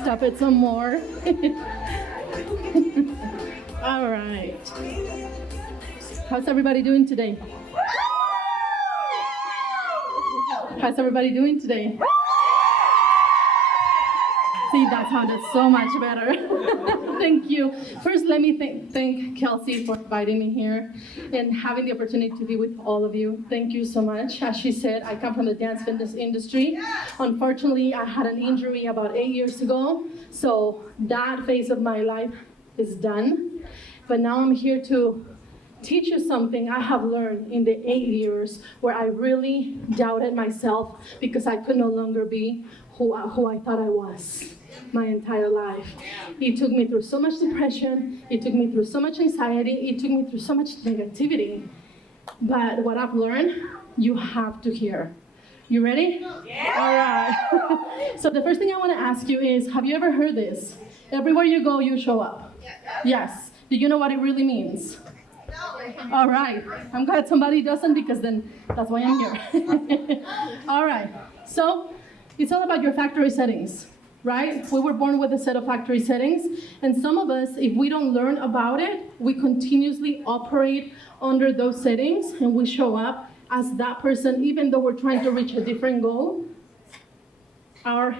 Stop it some more. All right. How's everybody doing today? How's everybody doing today? See, that sounded so much better. Thank you. First, let me thank Kelsey for inviting me here and having the opportunity to be with all of you. Thank you so much. As she said, I come from the dance fitness industry. Unfortunately, I had an injury about 8 years ago, so that phase of my life is done. But now I'm here to teach you something I have learned in the 8 years where I really doubted myself because I could no longer be who I thought I was my entire life. It took me through so much depression, it took me through so much anxiety, it took me through so much negativity. But what I've learned, you have to hear. You ready? Yeah. All right. So the first thing I want to ask you is, have you ever heard this? Everywhere you go, you show up. Yes. Do you know what it really means? All right. I'm glad somebody doesn't, because then that's why I'm here. All right. So it's all about your factory settings, right? We were born with a set of factory settings, and some of us, if we don't learn about it, we continuously operate under those settings, and we show up as that person, even though we're trying to reach a different goal. Our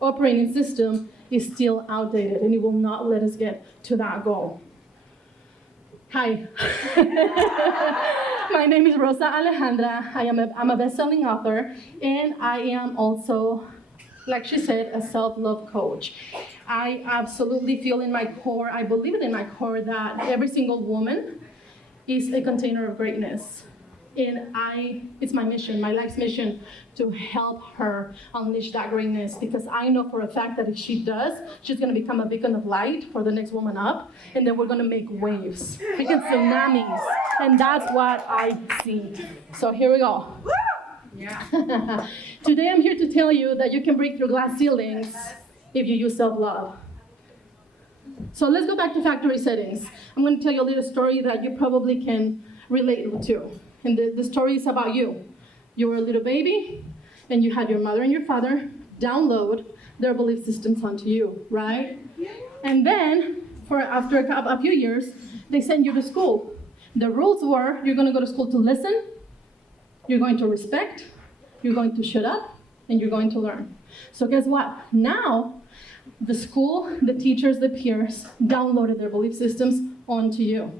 operating system is still outdated, and it will not let us get to that goal. Hi. My name is Rosa Alejandra. I'm a bestselling author, and I am also, like she said, a self-love coach. I absolutely feel in my core, I believe it in my core, that every single woman is a container of greatness. And it's my mission, my life's mission, to help her unleash that greatness, because I know for a fact that if she does, she's gonna become a beacon of light for the next woman up, and then we're gonna make waves, freaking tsunamis, and that's what I see. So here we go. Yeah. Today I'm here to tell you that you can break through glass ceilings if you use self-love. So let's go back to factory settings. I'm gonna tell you a little story that you probably can relate to. And the story is about you. You were a little baby, and you had your mother and your father download their belief systems onto you, right? And then, after a few years, they send you to school. The rules were, you're going to go to school to listen, you're going to respect, you're going to shut up, and you're going to learn. So guess what? Now, the school, the teachers, the peers downloaded their belief systems onto you.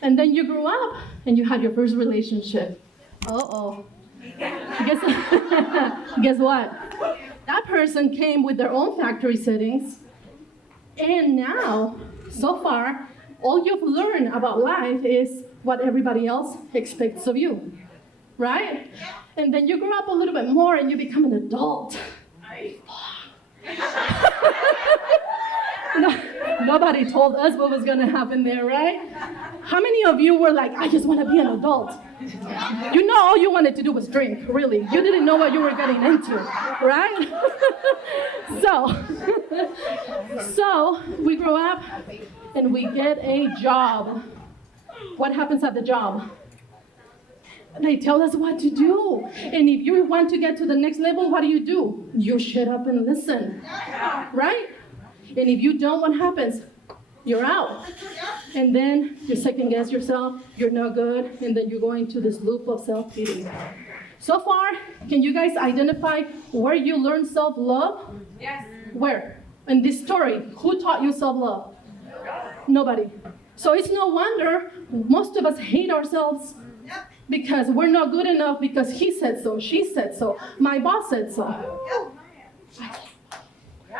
And then you grew up, and you had your first relationship. Uh-oh. Guess what? That person came with their own factory settings, and now, so far, all you've learned about life is what everybody else expects of you, right? And then you grow up a little bit more, and you become an adult. Nobody told us what was going to happen there, right? How many of you were like, I just want to be an adult? You know, all you wanted to do was drink, really. You didn't know what you were getting into, right? So we grow up and we get a job. What happens at the job? They tell us what to do. And if you want to get to the next level, what do? You shut up and listen, right? And if you don't, what happens? You're out. And then you second guess yourself, you're no good, and then you go into this loop of self-pity. So far, can you guys identify where you learned self-love? Yes. Where? In this story, who taught you self-love? Nobody. So it's no wonder most of us hate ourselves because we're not good enough because he said so, she said so, my boss said so.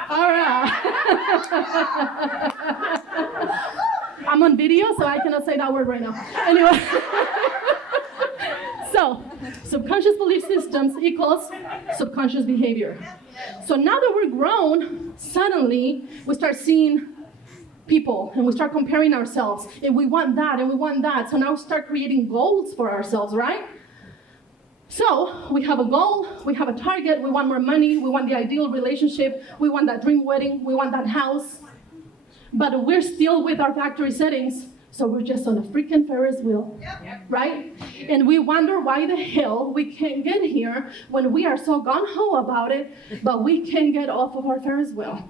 All right. I'm on video, so I cannot say that word right now. Anyway. So, subconscious belief systems equals subconscious behavior. So now that we're grown, suddenly we start seeing people and we start comparing ourselves. And we want that and we want that. So now we start creating goals for ourselves, right? So we have a goal, we have a target, we want more money, we want the ideal relationship, we want that dream wedding, we want that house. But we're still with our factory settings. So we're just on a freaking Ferris wheel, right? And we wonder why the hell we can't get here when we are so gung-ho about it, but we can't get off of our Ferris wheel.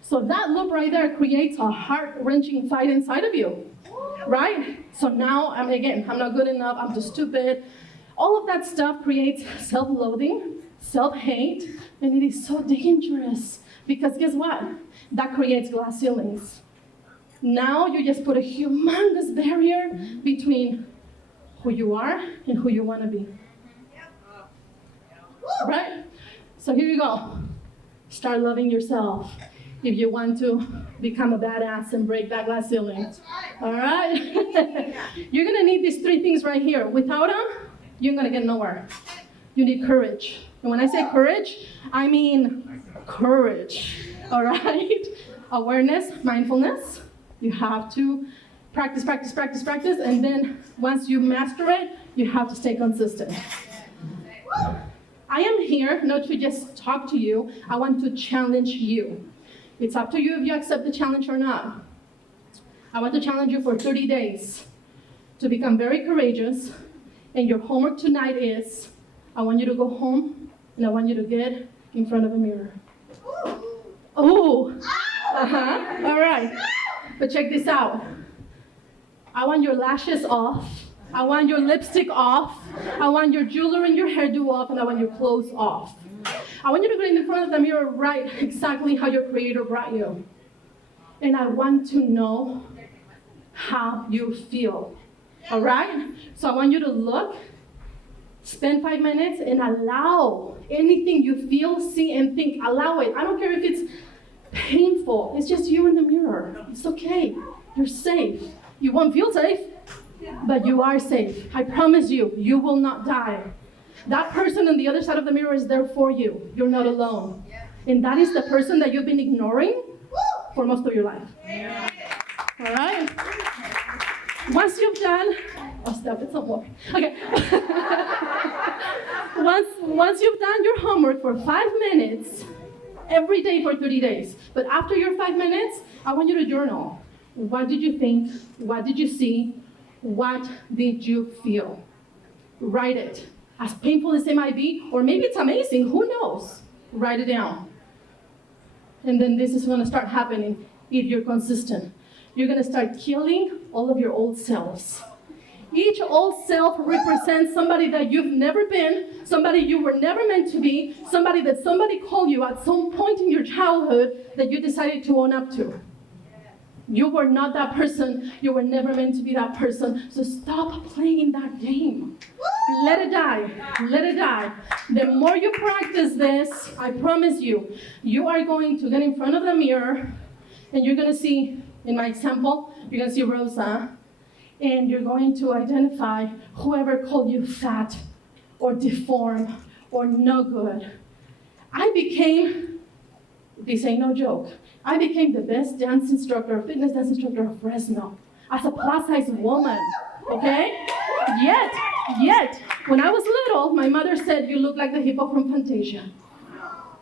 So that loop right there creates a heart-wrenching fight inside of you, right? So now, I'm not good enough, I'm too stupid. All of that stuff creates self-loathing, self-hate, and it is so dangerous because guess what? That creates glass ceilings. Now you just put a humongous barrier between who you are and who you want to be. Right? So here you go. Start loving yourself if you want to become a badass and break that glass ceiling. All right? You're going to need these three things right here. Without them, you're going to get nowhere. You need courage. And when I say courage, I mean courage. All right? Awareness, mindfulness. You have to practice, and then once you master it, you have to stay consistent. I am here not to just talk to you, I want to challenge you. It's up to you if you accept the challenge or not. I want to challenge you for 30 days to become very courageous, and your homework tonight is, I want you to go home, and I want you to get in front of a mirror. Oh, all right. But check this out. I want your lashes off. I want your lipstick off. I want your jewelry and your hairdo off, and I want your clothes off. I want you to get in front of the mirror right exactly how your creator brought you. And I want to know how you feel. All right? So I want you to look, spend 5 minutes, and allow anything you feel, see, and think. Allow it. I don't care if it's painful. It's just you in the mirror. It's okay. You're safe. You won't feel safe, but you are safe. I promise you, you will not die. That person on the other side of the mirror is there for you. You're not alone. And that is the person that you've been ignoring for most of your life. All right? Once you've done, I'll stop it some more. Okay. Once you've done your homework for 5 minutes, every day for 30 days. But after your 5 minutes, I want you to journal. What did you think? What did you see? What did you feel? Write it. As painful as it might be, or maybe it's amazing, who knows? Write it down. And then this is going to start happening if you're consistent. You're going to start killing all of your old selves. Each old self represents somebody that you've never been, somebody you were never meant to be, somebody that somebody called you at some point in your childhood that you decided to own up to. You were not that person. You were never meant to be that person. So stop playing that game. Let it die. Let it die. The more you practice this, I promise you, you are going to get in front of the mirror, and you're going to see, in my example, you're going to see Rosa, and you're going to identify whoever called you fat or deformed or no good. I became, this ain't no joke, I became the best dance instructor, fitness dance instructor of Fresno as a plus-size woman, okay? Yet, when I was little, my mother said, you look like the hippo from Fantasia.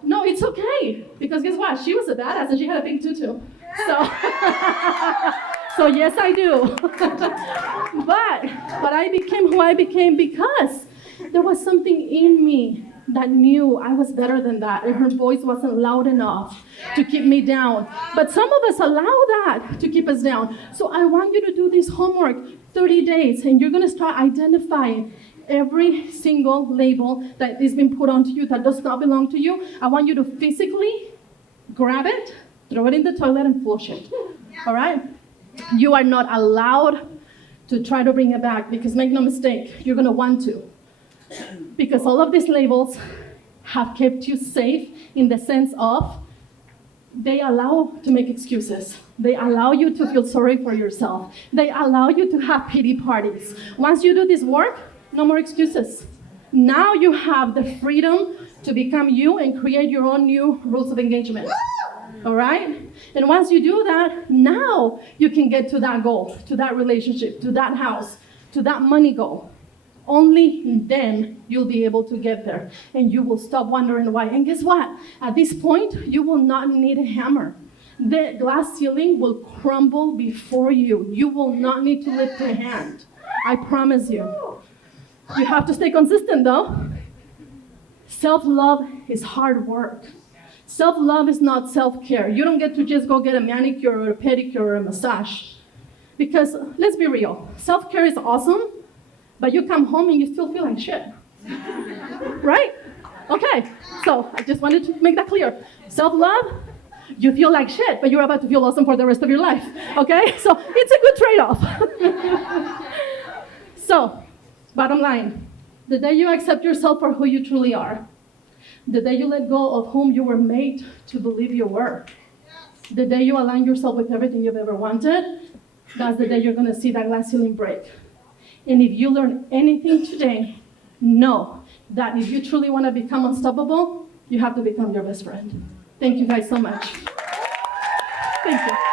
No, it's okay, because guess what? She was a badass and she had a pink tutu. So yes, I do. but I became who I became because there was something in me that knew I was better than that, and her voice wasn't loud enough to keep me down. But some of us allow that to keep us down. So I want you to do this homework, 30 days, and you're going to start identifying every single label that is being put onto you that does not belong to you. I want you to physically grab it, throw it in the toilet, and flush it. All right? You are not allowed to try to bring it back, because make no mistake, you're going to want to. Because all of these labels have kept you safe in the sense of they allow to make excuses. They allow you to feel sorry for yourself. They allow you to have pity parties. Once you do this work, no more excuses. Now you have the freedom to become you and create your own new rules of engagement. All right? And once you do that, now you can get to that goal, to that relationship, to that house, to that money goal. Only then you'll be able to get there, and you will stop wondering why. And guess what? At this point, you will not need a hammer. the glass ceiling will crumble before you. You will not need to lift a hand. I promise you. You have to stay consistent though. Self-love is hard work. Self-love is not self-care. You don't get to just go get a manicure or a pedicure or a massage. Because let's be real, self-care is awesome, but you come home and you still feel like shit. Right? Okay, so I just wanted to make that clear. Self-love, you feel like shit, but you're about to feel awesome for the rest of your life. Okay? So it's a good trade-off. So, bottom line, the day you accept yourself for who you truly are, the day you let go of whom you were made to believe you were, the day you align yourself with everything you've ever wanted, that's the day you're going to see that glass ceiling break. And if you learn anything today, know that if you truly want to become unstoppable, you have to become your best friend. Thank you guys so much. Thank you.